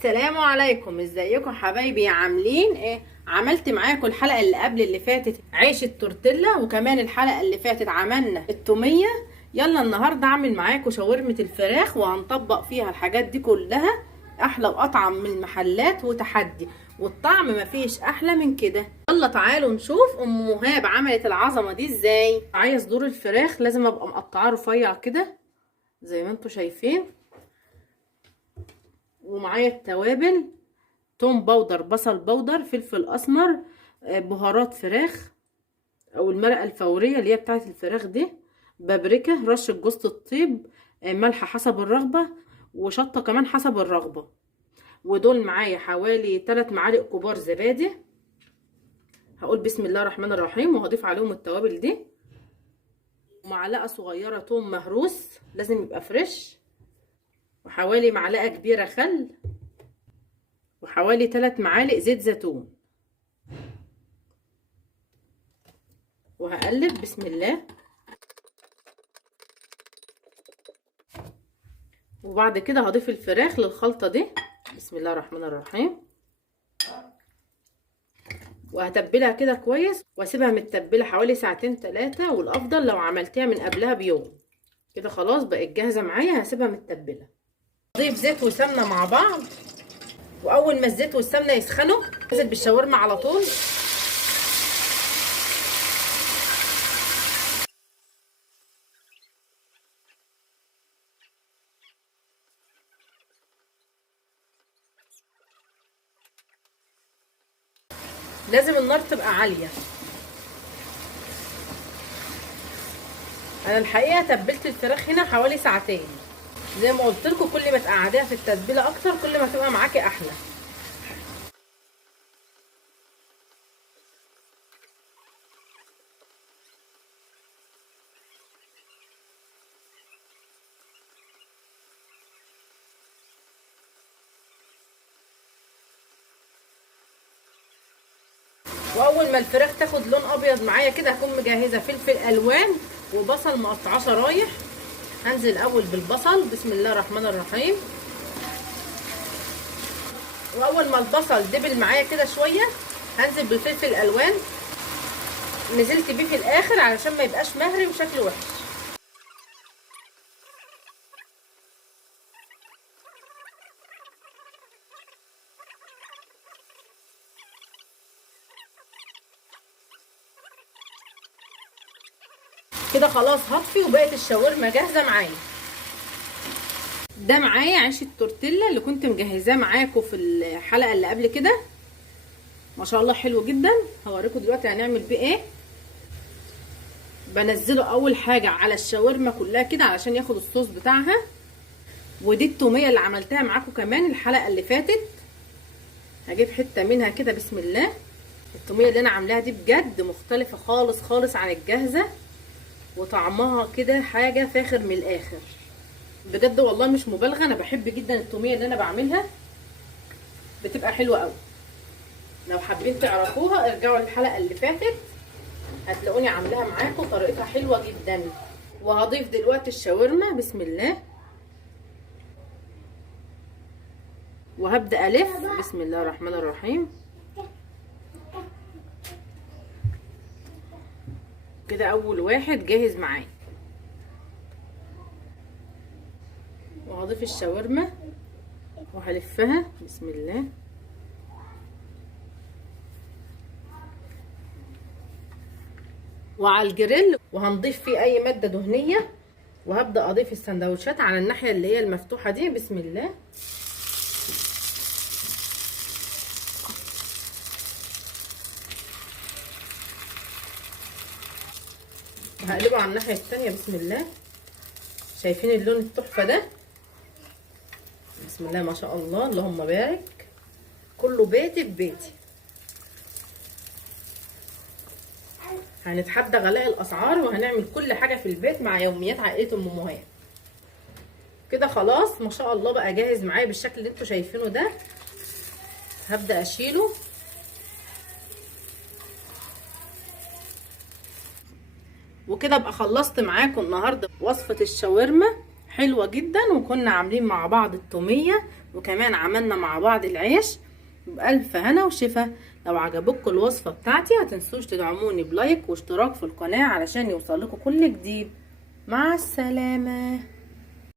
السلام عليكم، ازيكم حبايبي؟ عاملين ايه؟ عملت معاكم الحلقه اللي قبل اللي فاتت عيش التورتيلا، وكمان الحلقه اللي فاتت عملنا التوميه. يلا النهارده اعمل معاكم شاورمه الفراخ، وهنطبق فيها الحاجات دي كلها. احلى واطعم من المحلات وتحدي، والطعم مفيش احلى من كده. يلا تعالوا نشوف ام مهاب عملت العظمه دي ازاي. معايا صدور الفراخ، لازم ابقى مقطعاه رفيع كده زي ما انتم شايفين. ومعايا التوابل: توم باودر، بصل باودر، فلفل اسمر، بهارات فراخ او المرقه الفوريه اللي هي بتاعه الفراخ دي، بابريكا، رشه جوز الطيب، ملح حسب الرغبه، وشطه كمان حسب الرغبه. ودول معايا حوالي 3 معالق كبار زبادي. هقول بسم الله الرحمن الرحيم وهضيف عليهم التوابل دي. ومعلقه صغيره توم مهروس لازم يبقى فريش، وحوالي معلقه كبيره خل، وحوالي 3 معالق زيت زيتون. وهقلب بسم الله. وبعد كده هضيف الفراخ للخلطة دي بسم الله الرحمن الرحيم، وهتبلها كده كويس واسيبها متبلة حوالي 2-3 والافضل لو عملتها من قبلها بيوم. كده خلاص بقت جاهزة معايا، هسيبها متبلة. اضيف زيت وسمنة مع بعض، واول ما الزيت والسمنة يسخنوا انزل بالشاورما على طول. لازم النار تبقى عالية. انا الحقيقة تبلت الفراخ هنا حوالي 2 ساعة. زي ما قلت لكم، كل ما تقعديها في التتبيلة اكتر كل ما تبقى معاكي احلى. واول ما الفراخ تاخد لون ابيض معايا كده هكون مجهزه فلفل الوان وبصل مقطعاه شرايح. هنزل اول بالبصل بسم الله الرحمن الرحيم. واول ما البصل دبل معايا كده شويه هنزل بالفلفل الالوان. نزلت بيه في الاخر علشان ما يبقاش مهري وشكله وحش. كده خلاص هطفي وبقت الشاورما جاهزه معايا. ده معايا عيش التورتيلا اللي كنت مجهزاه معاكم في الحلقه اللي قبل كده. ما شاء الله حلو جدا. هوريكم دلوقتي هنعمل بيه ايه. بنزله اول حاجه على الشاورما كلها كده علشان ياخد الصوص بتاعها. ودي التوميه اللي عملتها معاكم كمان الحلقه اللي فاتت. هجيب حته منها كده بسم الله. التوميه اللي انا عاملاها دي بجد مختلفه خالص خالص عن الجاهزه، وطعمها كده حاجه فاخر من الاخر بجد والله مش مبالغه. انا بحب جدا التوميه اللي انا بعملها، بتبقى حلوه قوي. لو حابين تعرفوها ارجعوا للحلقه اللي فاتت هتلاقوني عاملاها معاكم، طريقتها حلوه جدا. وهضيف دلوقتي الشاورما بسم الله، وهبدا الف بسم الله الرحمن الرحيم. كده اول واحد جاهز معايا. وهضيف الشاورما وهلفها بسم الله. وعلى الجريل وهنضيف فيه اي ماده دهنيه. وهبدا اضيف السندوتشات على الناحيه اللي هي المفتوحه دي بسم الله. وهقلبه على الناحيه التانية بسم الله. شايفين اللون التحفه ده؟ بسم الله ما شاء الله اللهم بارك. كله بيتي في بيتي. هنتحدى غلاء الاسعار وهنعمل كل حاجه في البيت مع يوميات عائله ام مهاب. كده خلاص ما شاء الله بقى جاهز معايا بالشكل اللي انتوا شايفينه ده. هبدا اشيله. وكده ابقى خلصت معاكم النهارده وصفه الشاورما حلوه جدا. وكنا عاملين مع بعض التوميه وكمان عملنا مع بعض العيش. بألف هنا وشفا. لو عجبتكم الوصفة بتاعتي متنسوش تدعموني بلايك واشتراك في القناة علشان يوصلكوا كل جديد. مع السلامة.